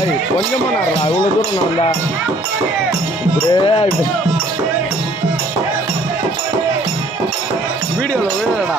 ஐய் கொஞ்சமா நடடா இவ்வளோ தூரம் நான் வந்தா வீடியோவில் விழுடா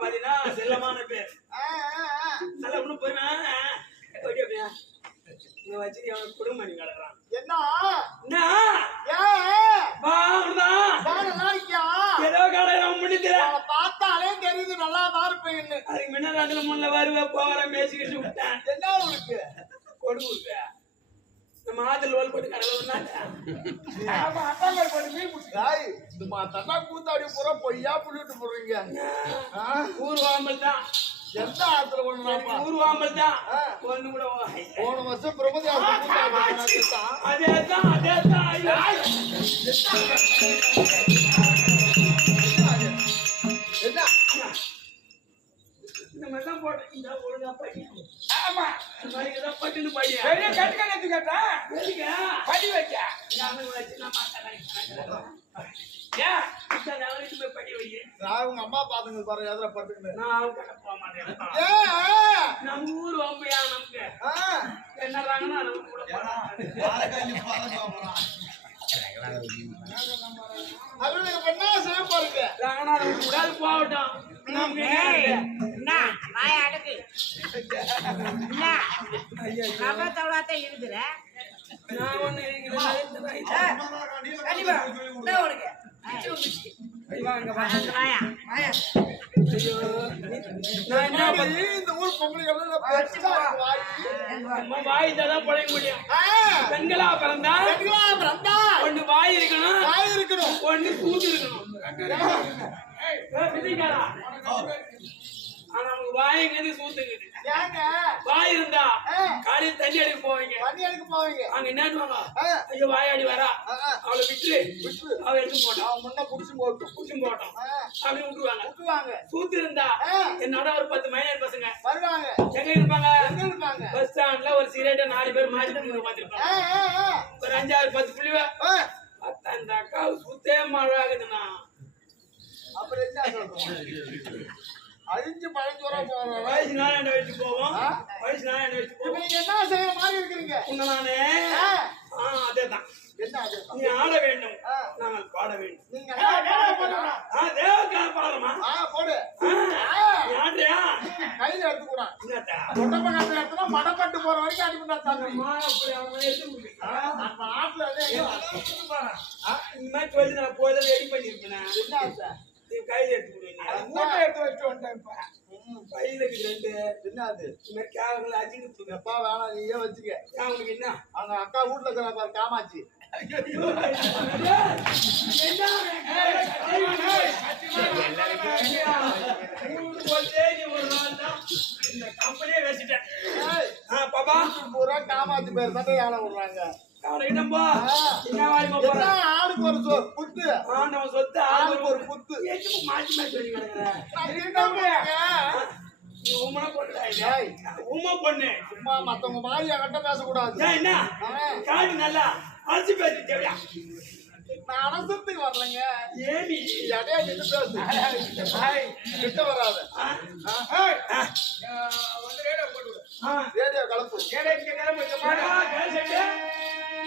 பாத்தீங்கன்னா செல்லமான பேர். ஒண்ணும் போயினா ஓடி அப்படியா இங்க வச்சு அவன் குடும்பம் பண்ணி கிடக்குறான் என்ன? ஏதோ கடை முடித்துல பார்த்தாலே தெரியுது நல்லா தான் இருப்பேன்னு அதுக்கு முன்ன ரெண்டுல மூணுல வருவ போகிற மேய்ச்சிக்கிட்டு விட்டேன். என்ன உனக்கு? கொடுங்க நம்ம ஆத்துல போட்டு கடவுள் டேய், மாத்தன்னா கூத்தாடி பூரா பொய்யா புள்ளிட்டு போடுறீங்க ஆ? ஊர் வாம்பல் தான் எந்த ஆத்துல ஒண்ணுனாப்பா? ஊர் வாம்பல் தான். ஒண்ணு கூட போன வருஷம் பிரபதி அதே தான் அதே தான் இந்த ஒழுங்கா படி. ஆமா. இந்த மாதிரி ஏதோ பட்டுன்னு படி. பெரிய கட்டுக்கல் எடுத்து கேட்டா? எதுக்கு? படி வைக்க. உங்க அம்மா பாத்துங்க பாரு எதிர படுத்துக்கிட்டு நான் அவங்க கிட்ட போக மாட்டேன். நம்ம ஊர் வம்பையா நமக்கு? ஆ, என்னறாங்கன்னா நம்ம கூட. அது நீங்க பண்ணா போறீங்க ராங்கனா நம்ம கூட போகட்டும். நமக்கு என்ன நான் ஒண்ணு இந்த என்ன இந்த ஊர் பொம்பளைகள் வாய். நம்ம முடியும் பெண்களா பிறந்தா பெண்களா பிறந்தா ஒண்ணு வாய். இருக்கணும் வாய் இருக்கணும் ஒண்ணு சூது இருக்கணும் ஏய், ஆனா நமக்கு வாய்ங்கிறது சூத்துங்குது ஏங்க? வாய் இருந்தா. காலையில் தண்ணி அடிக்க போவீங்க. தண்ணி எடுக்க போவீங்க. அங்க என்னட்டுவாங்க ஆ, ஐயோ வாயாடி வரா. அவளை விட்டு அவ எடுத்து போட்டோம் அவன் முன்ன குடிச்சு போட்டும் குடிச்சும் போட்டோம் அப்படி விட்டுருவாங்க. விட்டுருவாங்க. சூத்து இருந்தா. என்னோட ஒரு பத்து மைனர் பசங்க. வருவாங்க. எங்க இருப்பாங்க? எங்க இருப்பாங்க? பஸ் ஸ்டாண்ட்ல ஒரு சிகரெட்டை நாலு பேர் மாட்டிட்டு ஆ. ஒரு அஞ்சாறு பத்து புள்ளிவ. அந்த அக்கா சுத்தே மழை ஆகுதுண்ணா. அப்புறம் என்ன சொல்றோம்? அழிஞ்சு பழஞ்சு வர போறோம் வயசு நாள் என்ன வச்சு போவோம். வயசு நாள் என்ன வச்சு போவோம் நீங்க என்ன செய்யற மாதிரி இருக்கிறீங்க? உன்னை நானே? அதேதான். என்ன நீ ஆட வேண்டும். நாங்கள் பாட வேண்டும். நீங்க தேவக்கா பாடுறமா? ஆ, போடு. ஆடுறியா? கையில எடுத்துக்கூடா மொட்டை கட்டு எடுத்தா மடப்பட்டு போற வரைக்கும் அடிப்பட்டா? நம்ம நாட்டுல போய் ரெடி பண்ணிருப்பேன் என்ன ஆச்சு? நீ கையில எடுத்து மூட்டை எடுத்து வச்சுட்டு வந்துட்டேன் இருக்குது ரெண்டு. என்ன அது இந்த அஜிங்க தூங்க எப்பா வேணாம் நீயே வச்சுக்க. அவனுக்கு என்ன? அவங்க அக்கா வீட்டுல இருக்கிற பாரு காமாச்சி ஏய், பூரா காமாச்சி பேர் தான் யானை விடுறாங்க. என்ன ஆளுக்கு ஒரு சொ- குத்து ஆளுக்கு ஒரு குத்து அது என்னங்க? ஏய், சும்மா மத்தவங்க மாதிரி என்கிட்ட பேசக்கூடாது. நல்லா அரிசி பேசி தேவையா? நான் அனசத்துக்கு வரலைங்க. ஏமி இடையா நின்று பேசு. கிட்ட வராத. ஆ. ரேடியோ கலப்பு. ஆ, கேசட்டு. இதே நான்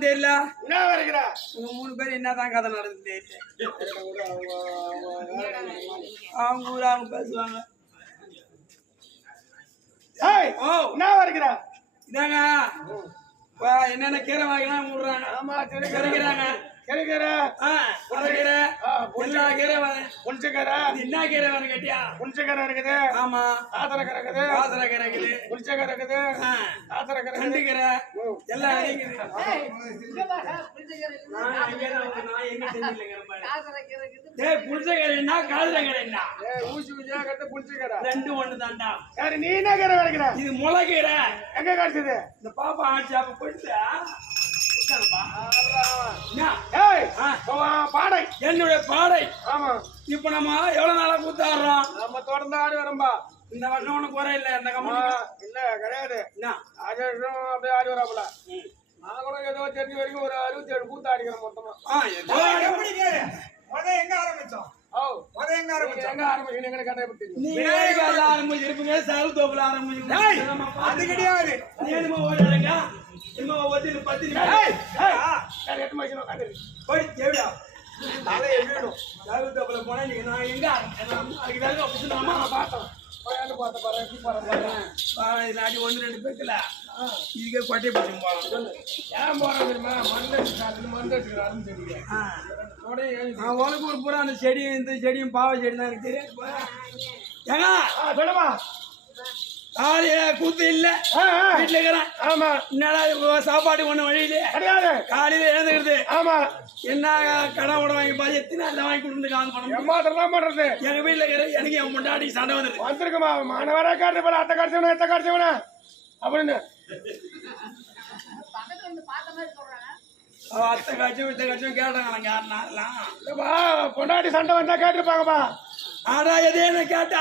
வாரம் தெரியல உங்க மூணு பேர் என்னதான் கதை நடக்குது தெரியல. அவங்க ஊர் அவங்க பேசுவாங்க. இதாங்க. என்னென்ன கீரை வாங்கினா விடுறாங்க ஆமா கிடைக்கிறாங்க. கிடைக்கிற? கீரை வர- புளிச்சக்கரை என்ன கீரை வேணும் கேட்டியா? புளிச்சக்கரை இருக்குது. ஆமா. ஆத்தரக்கரை இருக்குது பாசன கீரை இருக்குது புளிச்சக்கரை இருக்குது. ஆ, ஆத்தரக்கரை கண்டு இருக்குது கீரை எல்லாம் இருக்குது நான் அங்கேதான் வந்து நான் எங்க செஞ்சிருக்கேன் பாரு. டேய் புளிச்ச கீரை என்ன ஊசி ஊசியா கட்டு புளிச்சக்கரை ரெண்டு ஒண்ணு தாண்டா சரி நீ என்ன கரை வரைக்கிற இது முளை கீரை. எங்க கிடைச்சது இந்த பாப்பா ஆட்சி அப்ப போயிட்டு பாடை. என்னுடைய பாடை. ஆமா. இப்ப நம்ம எவ்வளவு நாளா கூத்தாடுறோம்? நம்ம தொடர்ந்து ஆடி வரம்பா. இந்த வருஷம் ஒண்ணு குறை இல்ல இந்த கம்பெனி இல்ல கிடையாது. என்ன? ஆடி வருஷம் அப்படியே ஆடி வராப்புல. நான் கூட ஏதோ தெரிஞ்ச வரைக்கும் ஒரு அறுபத்தி ஏழு கூத்து ஆடிக்கிறேன் மொத்தமா. முத எங்க ஆரம்பிச்சோம்? அது கிடையாது. பத்து சரி எட்டு மணிக்கு உட்காந்து போய் தேவையா தலையை வீடும் சரு தோப்புல போனா நீங்க நான் எங்க அதுக்கு வேலை ஆஃபீஸ் நம்ம பார்த்தோம். போயாண்டு பார்த்த பாரு எப்படி பாரு நாட்டி ஒன்று ரெண்டு பேர்க்கல இதுக்கே கொட்டை பிடிச்சி போகலாம் ஏன் போறது தெரியுமா? அடிச்சுக்கிறாருன்னு தெரியுங்க உடனே ஏன் நான் உனக்கு ஒரு பூரா அந்த செடி இந்த செடியும் பாவை செடி தான் எனக்கு தெரியாது. ஏங்க? சொல்லுமா. காலையில கூத்து இல்ல. வீட்டுல இருக்கிறேன். ஆமா. என்னடா சாப்பாடு ஒண்ணு வழியிலே கிடையாது. காலையில எழுந்துக்கிறது. ஆமா. என்ன கடை உட வாங்கி பாதி எத்தனை வாங்கி கொடுத்து காசு பணம் எம்மாத்திரம் தான் பண்றது. எங்க வீட்டுல இருக்கிற எனக்கு என் முன்னாடி சண்டை வந்துருக்கு வந்திருக்குமா? மாணவரா காட்டு போல அத்தை காட்சிவனா எத்த காட்சிவனா அப்படின்னு. அத்தை காய்ச்சும் வித்த காய்ச்சும் கேட்டாங்க யாருன்னா? பொண்டாட்டி சண்டை வந்தா கேட்டிருப்பாங்கப்பா ஆடா எதே கேட்டா.